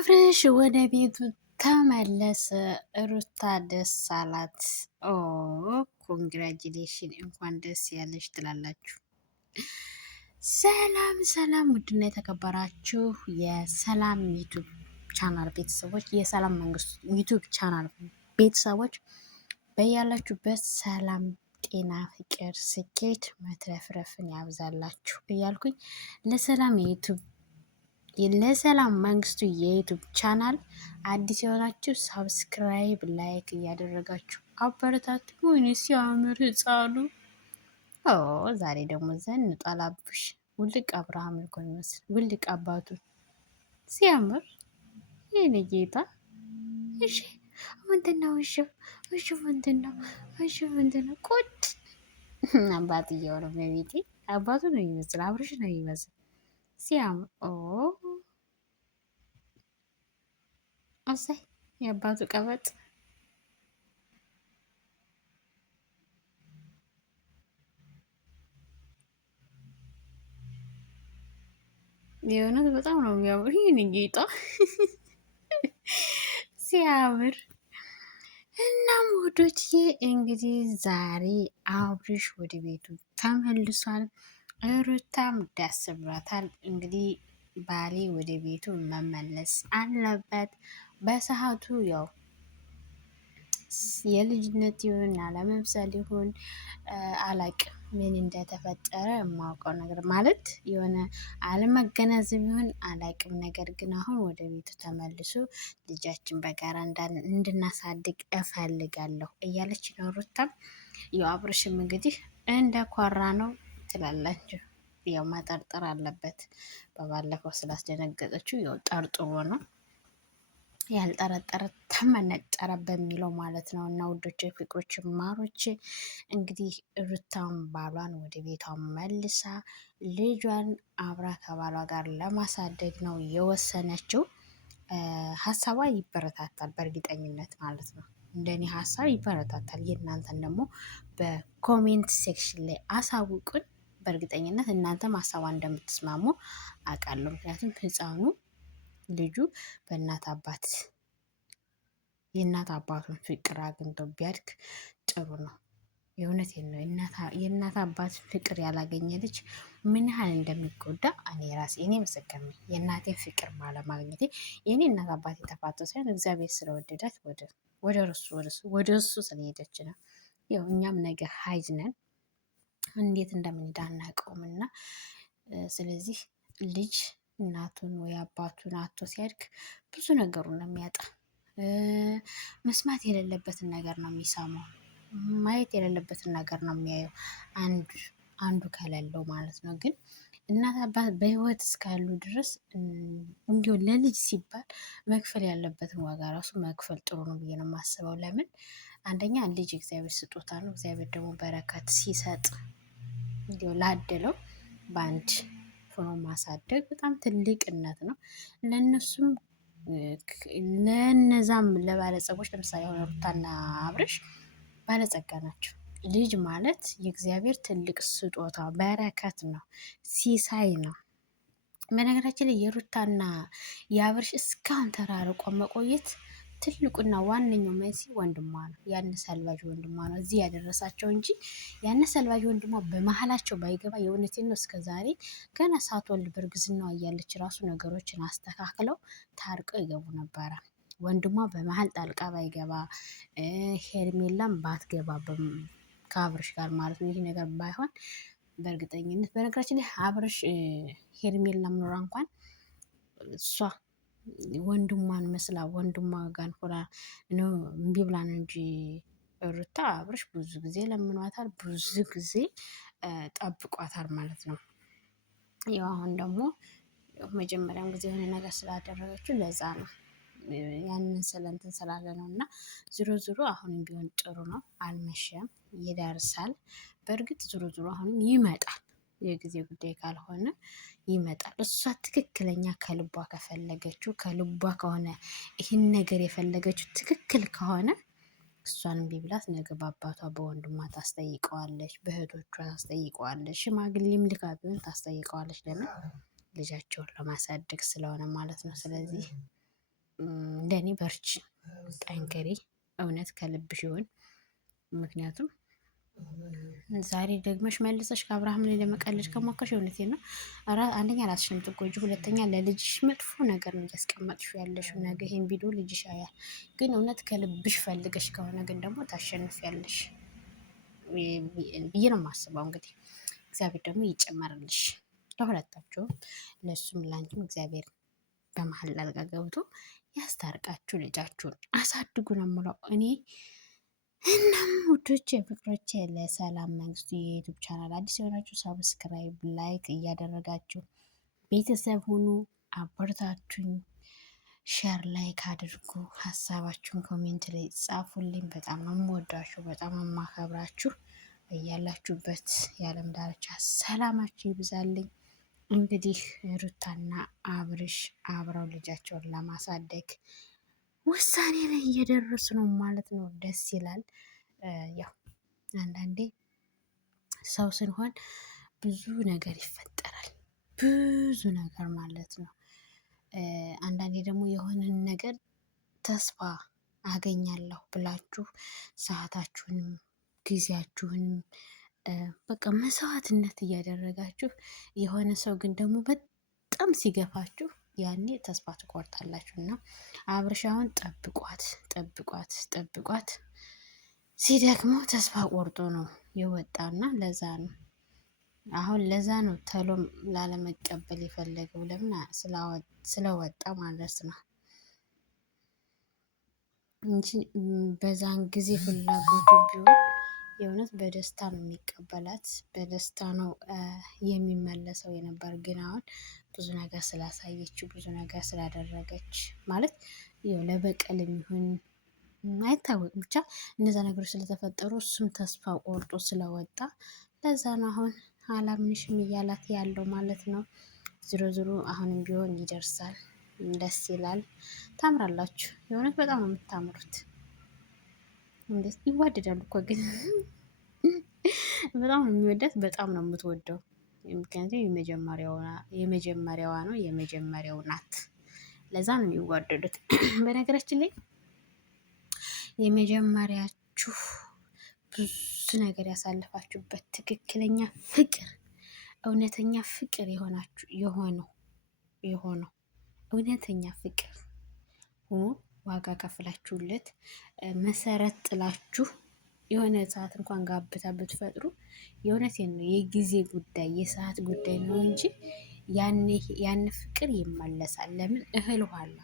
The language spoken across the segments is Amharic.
አብርሽ ወደ ቤቱ ተመለሰ። ሩታ ደስ አላት። ኦ ኮንግራጁሌሽን፣ እንኳን ደስ ያለሽ ትላላችሁ። ሰላም ሰላም፣ ውድና የተከበራችሁ የሰላም ዩቱብ ቻናል ቤተሰቦች፣ የሰላም መንግስት ዩቱብ ቻናል ቤተሰቦች በያላችሁበት ሰላም፣ ጤና፣ ፍቅር፣ ስኬት መትረፍረፍን ያብዛላችሁ እያልኩኝ ለሰላም መንግስቱ የዩቱብ ቻናል አዲስ የሆናችሁ ሳብስክራይብ፣ ላይክ እያደረጋችሁ አበረታት። ወይኔ ሲያምር ህፃኑ! ዛሬ ደግሞ ዘንጧል አቡሽ። ውልቅ አብርሃም እኮ ይመስል ውልቅ አባቱ ሲያምር! ይህን ጌታ! እሺ ምንድነው? እሺ ምንድነው? እሺ ምንድነው? ቁጭ አባትየው ነው በቤቴ አባቱ ነው ይመስል፣ አብርሽ ነው ይመስል ሲያምር! አሳይ የአባቱ ቀበጥ የእውነት በጣም ነው የሚያምር። ይህን ጌጣ ሲያምር። እናም ውዶችዬ እንግዲህ ዛሬ አብርሽ ወደ ቤቱ ተመልሷል። ሩታም ደስ ብሏታል። እንግዲህ ባሌ ወደ ቤቱ መመለስ አለበት በሰዓቱ። ያው የልጅነት ይሁን አለመብሰል ይሁን አላቅም ምን እንደተፈጠረ የማውቀው ነገር ማለት የሆነ አለመገናዘብ ይሁን አላቅም። ነገር ግን አሁን ወደ ቤቱ ተመልሶ ልጃችን በጋራ እንድናሳድግ እፈልጋለሁ እያለች ነው ሩታም። ያው አብርሽም እንግዲህ እንደ ኮራ ነው ትላላችሁ። ያው መጠርጠር አለበት። በባለፈው ስላስደነገጠችው ያው ጠርጥሮ ነው ያልጠረጠረ ተመነጠረ በሚለው ማለት ነው። እና ውዶች፣ ፍቅሮች፣ ማሮች እንግዲህ ሩታም ባሏን ወደ ቤቷ መልሳ ልጇን አብራ ከባሏ ጋር ለማሳደግ ነው የወሰነችው። ሀሳቧ ይበረታታል በእርግጠኝነት ማለት ነው። እንደኔ ሀሳብ ይበረታታል። የእናንተን ደግሞ በኮሜንት ሴክሽን ላይ አሳውቁን። በእርግጠኝነት እናንተም ሀሳቧ እንደምትስማሙ አውቃለሁ። ምክንያቱም ህፃኑ ልጁ በእናት አባት የእናት አባቱን ፍቅር አግኝቶ ቢያድግ ጥሩ ነው። የእውነቴን ነው። የእናት አባት ፍቅር ያላገኘ ልጅ ምን ያህል እንደሚጎዳ እኔ ምስክር ነኝ። የእናቴን ፍቅር ባለማግኘቴ የእኔ እናት አባት የተፋቱ ሳይሆን እግዚአብሔር ስለወደዳት ወደ እሱ ስለሄደች ነው። ያው እኛም ነገ ሀይጅ ነን፣ እንዴት እንደምንሄድ አናውቀውም። እና ስለዚህ ልጅ እናቱን ወይ አባቱን አቶ ሲያድግ ብዙ ነገሩን ነው የሚያጣ። መስማት የሌለበትን ነገር ነው የሚሰማው፣ ማየት የሌለበትን ነገር ነው የሚያየው። አንዱ ከሌለው ማለት ነው። ግን እናት አባት በህይወት እስካሉ ድረስ እንዲሁ ለልጅ ሲባል መክፈል ያለበትን ዋጋ ራሱ መክፈል ጥሩ ነው ብዬ ነው የማስበው። ለምን አንደኛ ልጅ እግዚአብሔር ስጦታ ነው። እግዚአብሔር ደግሞ በረከት ሲሰጥ እንዲሁ ላደለው በአንድ ሆኖ ማሳደግ በጣም ትልቅነት ነው ለእነሱም ለነዛም ለባለጸጎች። ለምሳሌ አሁን ሩታና አብርሽ ባለጸጋ ናቸው። ልጅ ማለት የእግዚአብሔር ትልቅ ስጦታ በረከት ነው፣ ሲሳይ ነው። በነገራችን ላይ የሩታና የአብርሽ እስካሁን ተራርቆ መቆየት ትልቁና ዋነኛው መንስኤ ወንድሟ ነው። ያን ሰልባጅ ወንድሟ ነው እዚህ ያደረሳቸው እንጂ ያን ሰልባጅ ወንድሟ በመሀላቸው ባይገባ የእውነቴን ነው እስከ ዛሬ ገና ሳትወልድ በእርግዝናዋ እያለች ራሱ ነገሮችን አስተካክለው ታርቀው ይገቡ ነበረ። ወንድሟ በመሀል ጣልቃ ባይገባ ሄርሜላም ባትገባ ከአብርሽ ጋር ማለት ነው ይህ ነገር ባይሆን በእርግጠኝነት። በነገራችን ላይ አብርሽ ሄርሜላም ኖራ እንኳን እሷ ወንድሟን መስላ ወንድሟ ጋር ሆና ነው እምቢ ብላ ነው እንጂ ሩታ አብርሽ ብዙ ጊዜ ለምኗታል፣ ብዙ ጊዜ ጠብቋታል ማለት ነው። ያው አሁን ደግሞ መጀመሪያም ጊዜ የሆነ ነገር ስላደረገችው ለዛ ነው ያንን ስለንትን ስላለ ነው። እና ዝሮ አሁንም ቢሆን ጥሩ ነው። አልመሸም፣ ይደርሳል። በእርግጥ ዝሮ አሁንም ይመጣል። የጊዜ ጉዳይ ካልሆነ ይመጣል። እሷ ትክክለኛ ከልቧ ከፈለገችው ከልቧ ከሆነ ይህን ነገር የፈለገችው ትክክል ከሆነ እሷን እምቢ ብላት ነገ በአባቷ በወንድሟ ታስጠይቀዋለች፣ በእህቶቿ ታስጠይቀዋለች፣ ሽማግሌም ልካ ቢሆን ታስጠይቀዋለች። ለምን ልጃቸውን ለማሳደግ ስለሆነ ማለት ነው። ስለዚህ እንደኔ በርቺ፣ ጠንክሪ፣ እውነት ከልብሽ ይሁን። ምክንያቱም ዛሬ ደግመሽ መልሰሽ ከአብርሃም ላይ ለመቀለድ ከሞከርሽ እውነቴን ነው አንደኛ ራስሽን የምትጎጂ፣ ሁለተኛ ለልጅሽ መጥፎ ነገር ነው እያስቀመጥሽው ያለሽው። ነገ ይሄን ቪዲዮ ልጅሽ ያያል። ግን እውነት ከልብሽ ፈልገሽ ከሆነ ግን ደግሞ ታሸንፊያለሽ ብዬ ነው የማስበው። እንግዲህ እግዚአብሔር ደግሞ ይጨመርልሽ ለሁለታችሁም፣ ለእሱም ላንቺም እግዚአብሔር በመሀል ላልጋ ገብቶ ያስታርቃችሁ፣ ልጃችሁን አሳድጉ ነው የምለው እኔ። እናም ውዶቼ ፍቅሮቼ ለሰላም መንግስቱ የዩቱብ ቻናል አዲስ የሆናችሁ ሰብስክራይብ፣ ላይክ እያደረጋችሁ ቤተሰብ ሁኑ። አበረታቱኝ፣ ሸር ላይክ አድርጉ። ሀሳባችሁን ኮሜንት ላይ ጻፉልኝ። በጣም ነው የምወዳችሁ፣ በጣም ነው የማከብራችሁ። እያላችሁበት የዓለም ዳርቻ ሰላማችሁ ይብዛልኝ። እንግዲህ ሩታና አብርሽ አብረው ልጃቸውን ለማሳደግ ውሳኔ ላይ እየደረሱ ነው ማለት ነው። ደስ ይላል። ያው አንዳንዴ ሰው ስንሆን ብዙ ነገር ይፈጠራል፣ ብዙ ነገር ማለት ነው። አንዳንዴ ደግሞ የሆነን ነገር ተስፋ አገኛለሁ ብላችሁ ሰዓታችሁንም ጊዜያችሁንም በቃ መስዋዕትነት እያደረጋችሁ የሆነ ሰው ግን ደግሞ በጣም ሲገፋችሁ ያኔ ተስፋ ትቆርጣላችሁ። እና አብርሻውን ጠብቋት ጠብቋት ጠብቋት። ሲደክመው ተስፋ ቆርጦ ነው የወጣና ለዛ ነው አሁን ለዛ ነው ተሎም ላለመቀበል የፈለገው። ለምን ስለወጣ ማለት ነው እንጂ በዛን ጊዜ ፍላጎቱ ቢሆን የእውነት በደስታ ነው የሚቀበላት፣ በደስታ ነው የሚመለሰው የነበር። ግን አሁን ብዙ ነገር ስላሳየችው፣ ብዙ ነገር ስላደረገች ማለት ይኸው ለበቀል የሚሆን አይታወቅም፣ ብቻ እነዛ ነገሮች ስለተፈጠሩ እሱም ተስፋ ቆርጦ ስለወጣ ለዛ ነው አሁን አላምንሽም እያላት ያለው ማለት ነው። ዝሮ ዝሮ አሁንም ቢሆን ይደርሳል። ደስ ይላል። ታምራላችሁ። የእውነት በጣም ነው የምታምሩት። እንዴት ይዋደዳሉ እኮ ግን በጣም ነው የሚወዳት፣ በጣም ነው የምትወደው። ምክንያቱም የመጀመሪያዋ ነው፣ የመጀመሪያው ናት። ለዛ ነው የሚዋደዱት። በነገራችን ላይ የመጀመሪያችሁ ብዙ ነገር ያሳልፋችሁበት ትክክለኛ ፍቅር፣ እውነተኛ ፍቅር የሆነው እውነተኛ ፍቅር ሆኖ ዋጋ ከፍላችሁለት መሰረት ጥላችሁ የሆነ ሰዓት እንኳን ጋብታ ብትፈጥሩ የእውነቴን ነው የጊዜ ጉዳይ የሰዓት ጉዳይ ነው እንጂ ያን ፍቅር ይመለሳል። ለምን እህል ውሃ አለ።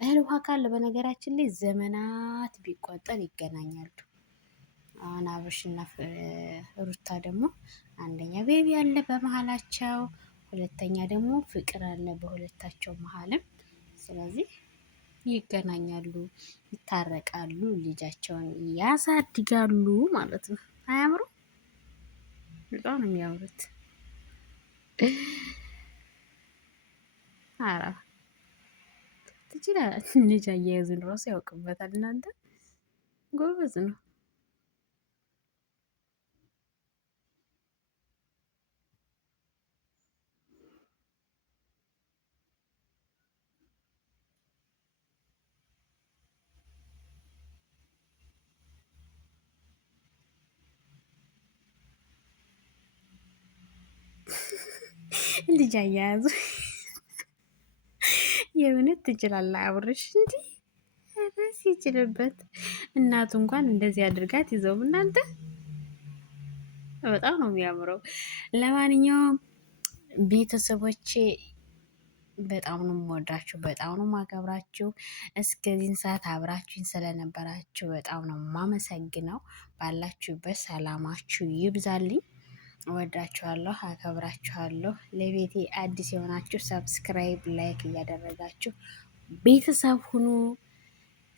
እህል ውሃ ካለ በነገራችን ላይ ዘመናት ቢቆጠር ይገናኛሉ። አሁን አብርሽና ሩታ ደግሞ አንደኛ ቤቢ አለ በመሀላቸው፣ ሁለተኛ ደግሞ ፍቅር አለ በሁለታቸው መሀልም። ስለዚህ ይገናኛሉ፣ ይታረቃሉ፣ ልጃቸውን ያሳድጋሉ ማለት ነው። አያምሩ? በጣም ነው የሚያምሩት። አራ ትችላለህ። ልጅ አያያዝን ራሱ ያውቅበታል። እናንተ ጎበዝ ነው። ልጅ አያያዙ የእውነት ትችላለህ አብርሽ። እንዲህ ሲችልበት እናቱ እንኳን እንደዚህ አድርጋት ይዘው እናንተ በጣም ነው የሚያምረው። ለማንኛውም ቤተሰቦቼ በጣም ነው የምወዳችሁ፣ በጣም ነው የማከብራችሁ። እስከዚህን ሰዓት አብራችሁኝ ስለነበራችሁ በጣም ነው የማመሰግነው። ባላችሁበት ሰላማችሁ ይብዛልኝ። እወዳችኋለሁ፣ አከብራችኋለሁ። ለቤቴ አዲስ የሆናችሁ ሰብስክራይብ፣ ላይክ እያደረጋችሁ ቤተሰብ ሁኑ።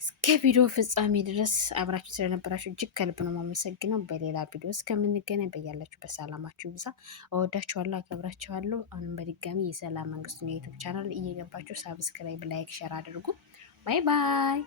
እስከ ቪዲዮ ፍጻሜ ድረስ አብራችሁ ስለነበራችሁ እጅግ ከልብ ነው የማመሰግነው። በሌላ ቪዲዮ እስከምንገናኝ በያላችሁበት ሰላማችሁ ይብዛ። እወዳችኋለሁ፣ አከብራችኋለሁ። አሁንም በድጋሚ የሰላም መንግስቱን የዩቱብ ቻናል እየገባችሁ ሰብስክራይብ፣ ላይክ፣ ሸር አድርጉ። ባይ ባይ።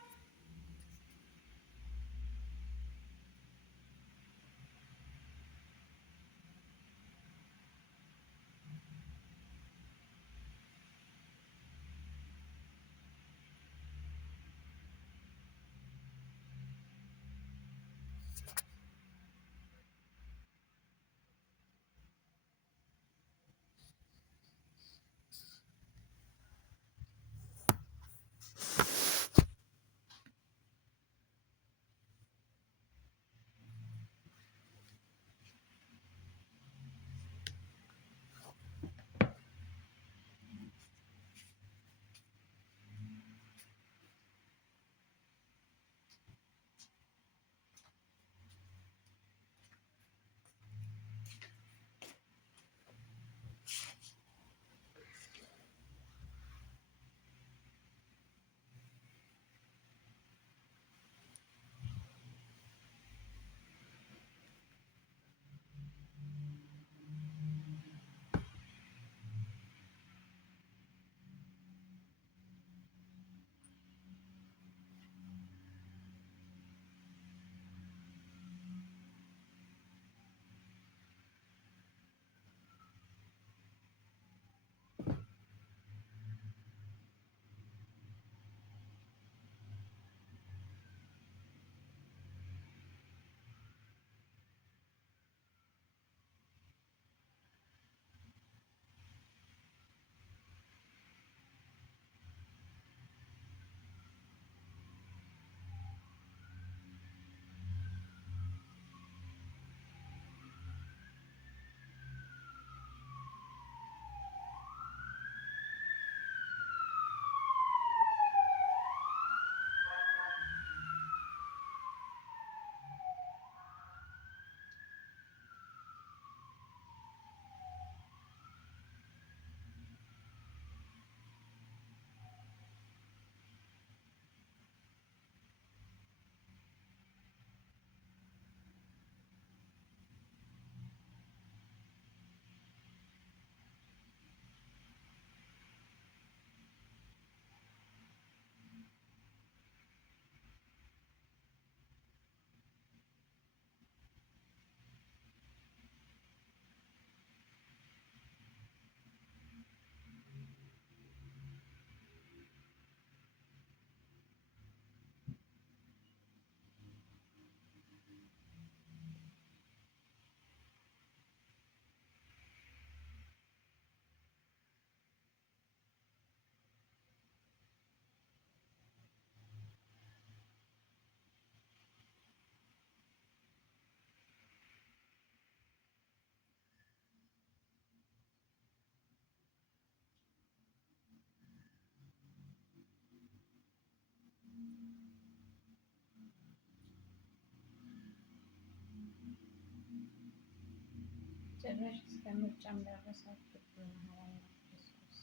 ጭራሽ እስከ ምርጫም ደረሳችሁ ማለት ነው። ክርስቶስ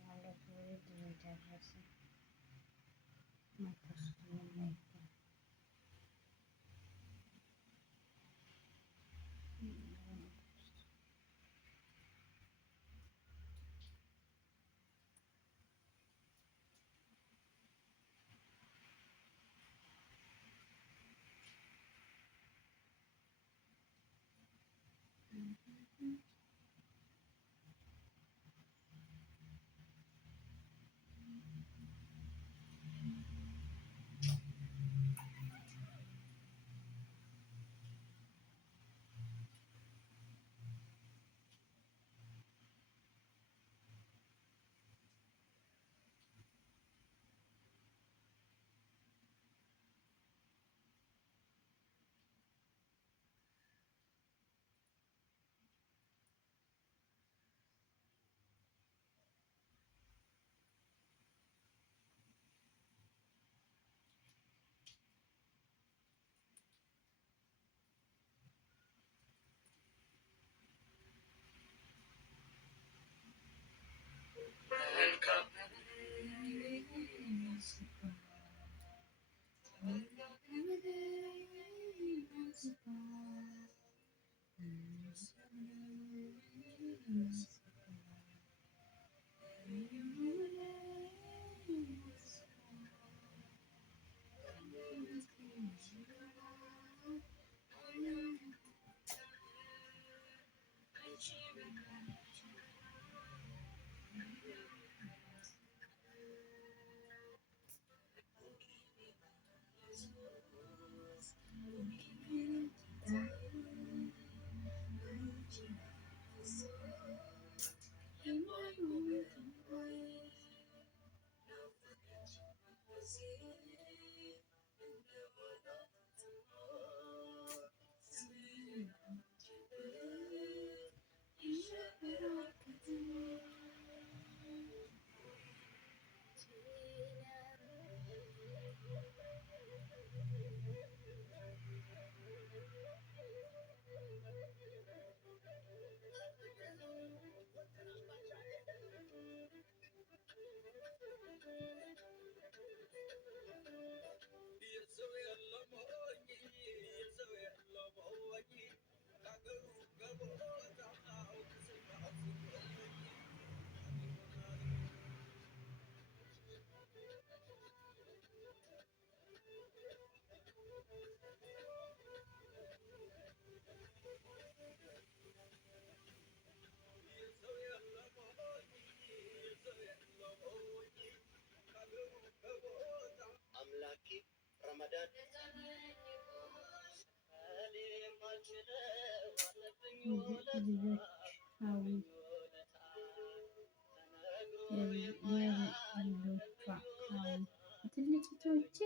ማለት ወይድ የደረሰ መጥቶስ ምን ልጆች አዊ የልጆቿ አዊ ትልቂቶች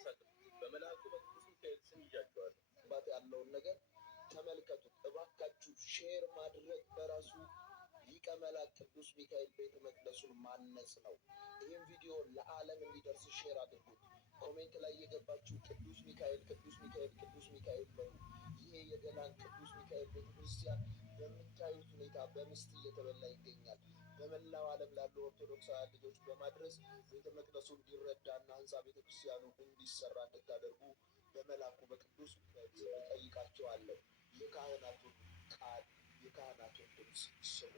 ሁለት በመልአኩ በቅዱስ ሚካኤል ስም ይዣቸዋለሁ። ያለውን ነገር ተመልከቱት እባካችሁ። ሼር ማድረግ በራሱ ሊቀ መላእክት ቅዱስ ሚካኤል ቤተ መቅደሱን ማነጽ ነው። ይህም ቪዲዮ ለዓለም እንዲደርስ ሼር አድርጉት። ኮሜንት ላይ የገባችሁ ቅዱስ ሚካኤል ቅዱስ ሚካኤል ቅዱስ ሚካኤል በሉ። ይሄ የገላን ቅዱስ ሚካኤል ቤተክርስቲያን በምታዩት ሁኔታ በምስት እየተበላ ይገኛል። በመላው ዓለም ላሉ ኦርቶዶክሳውያን ልጆች በማድረስ ቤተ መቅደሱ እንዲረዳና ህንፃ ቤተክርስቲያኑ እንዲሰራ እንድታደርጉ በመልአኩ በቅዱስ ሚካኤል ስም እጠይቃቸዋለሁ። የካህናቱን ቃል የካህናቱን ድምፅ ስሙ።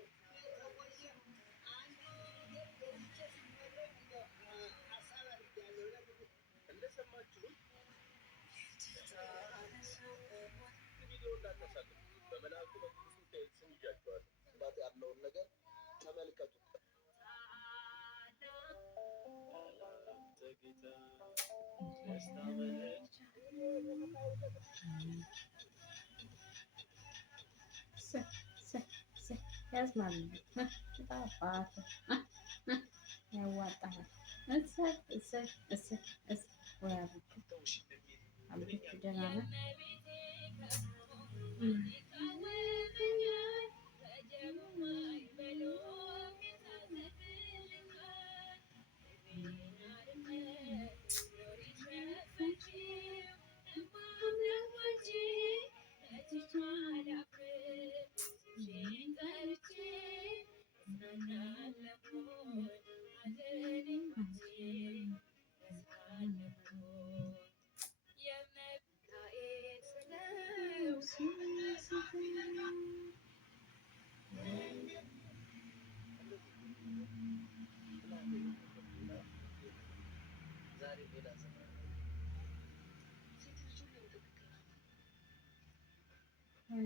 እንደሰማችሁት ቪዲዮ እንዳታሳልፉ። በመልአኩ በቅዱስ ሚካኤል ስም ይዣቸዋለሁ። ያለውን ነገር ተመልከቱ። ያዝማል ጣፋት ያዋጣል። እሰይ እሰይ እሰይ እሰይ ወይ አብቹ ደህና ነህ?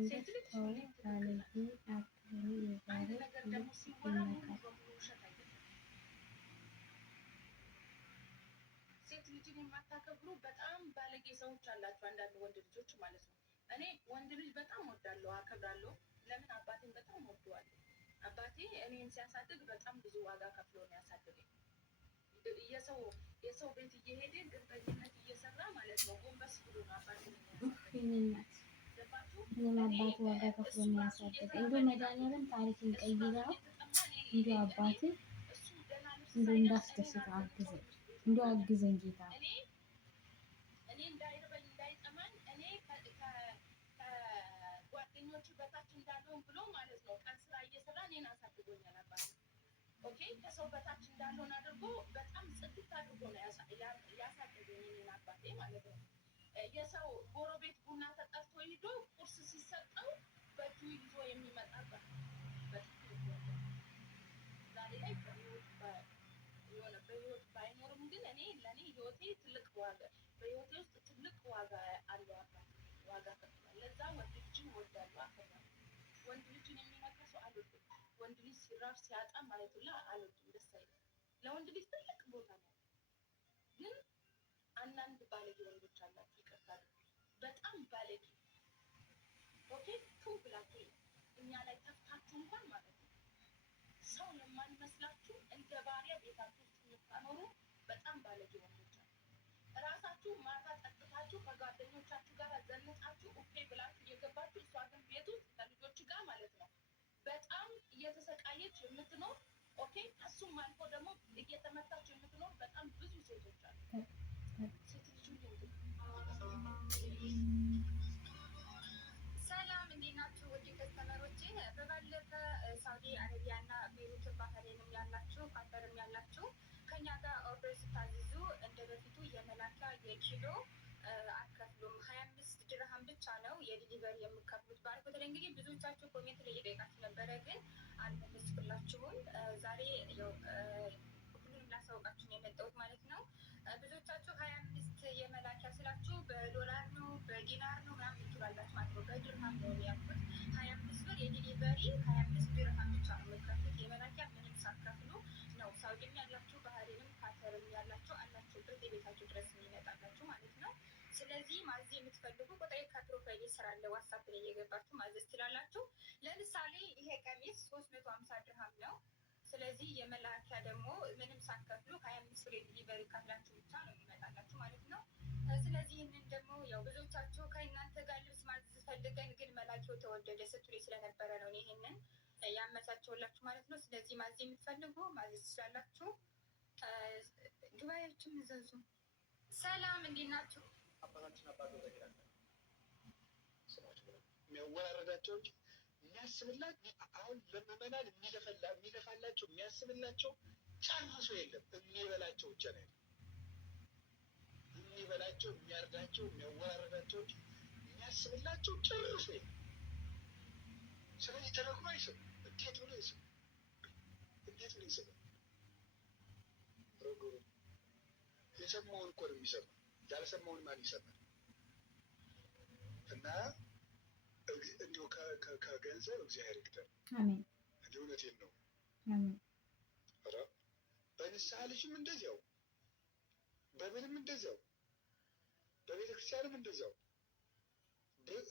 ሴት ልጅ ልጅን የማታከብሩ በጣም ባለጌ ሰዎች አላቸው፣ አንዳንድ ወንድ ልጆች ማለት ነው። እኔ ወንድ ልጅ በጣም ወዳለሁ፣ አከብራለሁ። ለምን አባቴን በጣም ወደዋለሁ። አባቴ እኔን ሲያሳድግ በጣም ብዙ ዋጋ ከፍሎ ነው ያሳደገኝ። የሰው ቤት እየሄደ ግንበኝነት እየሰራ ማለት ነው። ጎንበስ ብሎ ነው አባቴ እኔም አባት ዋጋ ከፍሎ የሚያሳድግ እንዶ መድኃኒዓለም ታሪክን ቀይረው እንዶ አባት እንዶ እንዳስደስት አግዘኝ እንዶ አግዘኝ ጌታ እኔ እንዳይርበኝ እንዳይጠማኝ እኔ ከጓደኞቹ በታች እንዳልሆን ብሎ ማለት ነው። ቀን ስራ እየሰራ እኔን አሳድጎኛል አባት። ኦኬ ከሰው በታች እንዳልሆን አድርጎ በጣም ጽድት አድርጎ ነው ያሳደገኝ እኔን አባቴ ማለት ነው። የሰው ጎረቤት ቡና ተጠርቶ ሂዶ ቁርስ ሲሰጠው በእጁ ይዞ የሚመጣበት ዛሬ ላይ በህይወት ባይኖርም ግን እኔ ለእኔ ህይወቴ ትልቅ ዋጋ በህይወቴ ውስጥ ትልቅ ዋጋ አለው። አባት ዋጋ ከፍሏል። ለዛ ወንድ ልጅን እወዳለሁ፣ አከብራለሁ። ወንድ ልጅን የሚነካ ሰው አልወድም። ወንድ ልጅ ሲራብ ሲያጣ ማየት ሁላ አልወድም፣ ደስ አይልም። ለወንድ ልጅ ትልቅ ቦታ ነው። ግን አንዳንድ ባለጌ ወንዶች አላችሁ፣ ይቅርታ በጣም ባለጌ ኦኬ ቱ ብላችሁ እኛ ላይ ተፍታችሁ እንኳን ማለት ነው ሰው የማንመስላችሁ እንደ ባሪያ ቤታችሁ ውስጥ የምታኖሩ በጣም ባለጌ ወንዶች አሉ። እራሳችሁ ማታ ጠጥታችሁ ከጓደኞቻችሁ ጋር ዘንጣችሁ ኦኬ ብላችሁ እየገባችሁ እሷ ግን ቤት ውስጥ ከልጆች ጋር ማለት ነው በጣም እየተሰቃየች የምትኖር ኦኬ ከሱም አልፎ ደግሞ እየተመታች የምትኖር በጣም ብዙ ሴቶች አሉ። ሴት ልጅ ሰላም እንዴት ናችሁ? ውድ ከስተመሮቼ በባለፈ ሳውዲ አረቢያና ቤሩት ባህሬንም ያላችሁ ኳተርም ያላችሁ ከኛ ጋር ኦርደር ስታዝዙ እንደ በፊቱ የመላኪያ የኪሎ አትከፍሉም። 25 ድርሃም ብቻ ነው የዲሊቨሪ የምከፍሉት ባልኩት ላይ እንግዲህ ብዙዎቻችሁ ኮሜንት ላይ እየጠየቃችሁ ነበረ፣ ግን አልመለስኩላችሁም። ዛሬ ሁሉንም ላሳውቃችሁ ነው የመጣሁት ማለት ነው። ብዙዎቻችሁ 25 የመላኪያ ስላችሁ በዶላር ነው በዲናር ነው ምናምን ትላላችሁ ማለት ነው። በድርሃም ነው ያልኩት። 25 ብር የዲሊቨሪ 25 ድርሃም ብቻ ነው የምትከፍሉት። የመላኪያ ምንም ሳትከፍሉ ነው። ሳውዲም ያላችሁ ባህሬንም ካተርም ያላችሁ አላችሁበት የቤታችሁ ድረስ የሚመጣላችሁ ማለት ነው። ስለዚህ ማዘዝ የምትፈልጉ ቁጥሬ ከፕሮፋይል ስራ አለ፣ ዋትሳፕ ላይ እየገባችሁ ማዘዝ ትችላላችሁ። ለምሳሌ ይሄ ቀሚስ 350 ድርሃም ነው። ስለዚህ የመላኪያ ደግሞ ምንም ሳትከፍሉ 25 ብር ዲሊቨሪ ከፍላችሁ ብቻ ነው የሚመጣላችሁ ማለት ነው። ስለዚህ ይህንን ደግሞ ያው ብዙዎቻችሁ ከእናንተ ጋር ልብስ ማዘዝ ፈልገን ግን መላኪያው ተወደደ ስትሉኝ ስለነበረ ነው ይሄንን ያመቻቸውላችሁ ማለት ነው። ስለዚህ ማዘዝ የምትፈልጉ ማዘዝ ትችላላችሁ። ዱባዮችን እዘዙ። ሰላም እንዴት ናችሁ? አባታችን አባቶ ዘግናለ የሚያወራረዳቸው እንጂ የሚያስብላት አሁን ለምዕመናን የሚለፋላቸው የሚያስብላቸው ጨርሶ የለም። የሚበላቸው ብቻ ነው የሚበላቸው፣ የሚያርዳቸው፣ የሚያወራረዳቸው እንጂ የሚያስብላቸው ጨርሶ የለም። ስለዚህ ተነግሮ አይስም። እንዴት ብሎ ይስም? እንዴት ብሎ ይስም? ሮጎሮ የሰማውን እኮ ነው የሚሰማ። ያልሰማውን ማን ይሰማል? እና እንዲሁ ከገንዘብ እግዚአብሔር ይቅደም። እንዲህ እውነቴን ነው። ኧረ በንስሐ ልጅም እንደዚያው፣ በምንም እንደዚያው፣ በቤተ ክርስቲያንም እንደዚያው።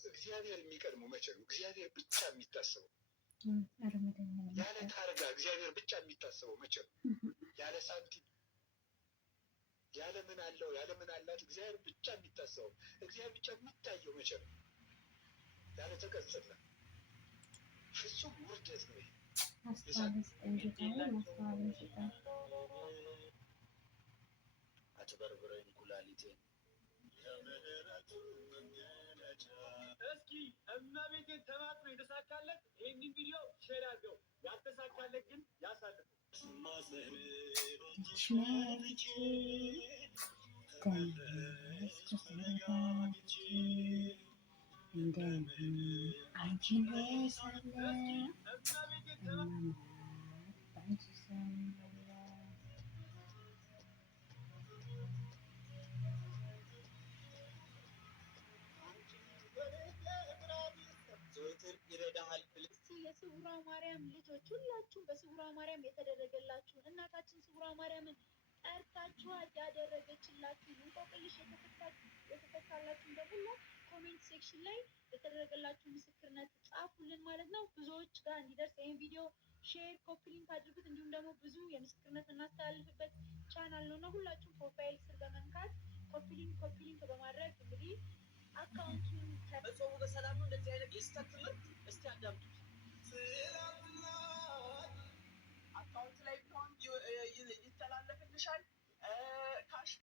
እግዚአብሔር የሚቀድመው መቼ ነው? እግዚአብሔር ብቻ የሚታሰበው ያለ ታርጋ እግዚአብሔር ብቻ የሚታሰበው መቼ ነው? ያለ ሳንቲም ያለ ምን አለው ያለ ምን አላት እግዚአብሔር ብቻ የሚታሰበው እግዚአብሔር ብቻ የሚታየው መቼ ነው? ያለ ተቀጽላ ፍጹም ውርደት ነው። አትበርብረኝ ኩላሊቴን እስኪ እመቤቴን ተማጥኖ የተሳካለት ይህንን ቪዲዮ ሼር አድርገው፣ ያልተሳካለት ግን ያሳልፉ። የስውሯ ማርያም ልጆች ሁላችሁም በስውሯ ማርያም የተደረገላችሁ እናታችን ስውሯ ማርያምን ጠርታችኋት ያደረገችላችሁ እንቆቅልሽ የተፈታላችሁ ደግሞ ኮሜንት ሴክሽን ላይ የተደረገላችሁ ምስክርነት ጻፉልን ማለት ነው። ብዙዎች ጋር እንዲደርስ ይህን ቪዲዮ ሼር፣ ኮፒ ሊንክ አድርጉት። እንዲሁም ደግሞ ብዙ የምስክርነት እናስተላልፍበት ቻናል ነው እና ሁላችሁም ፕሮፋይል ስር በመንካት ኮፒ ሊንክ በማድረግ እንግዲህ አካውንቱን በጾሙ በሰላም ነው። እንደዚህ አይነት የስተት ትምህርት እስቲ አዳምጡት። አካውንት ላይ ቢሆን ይተላለፍልሻል።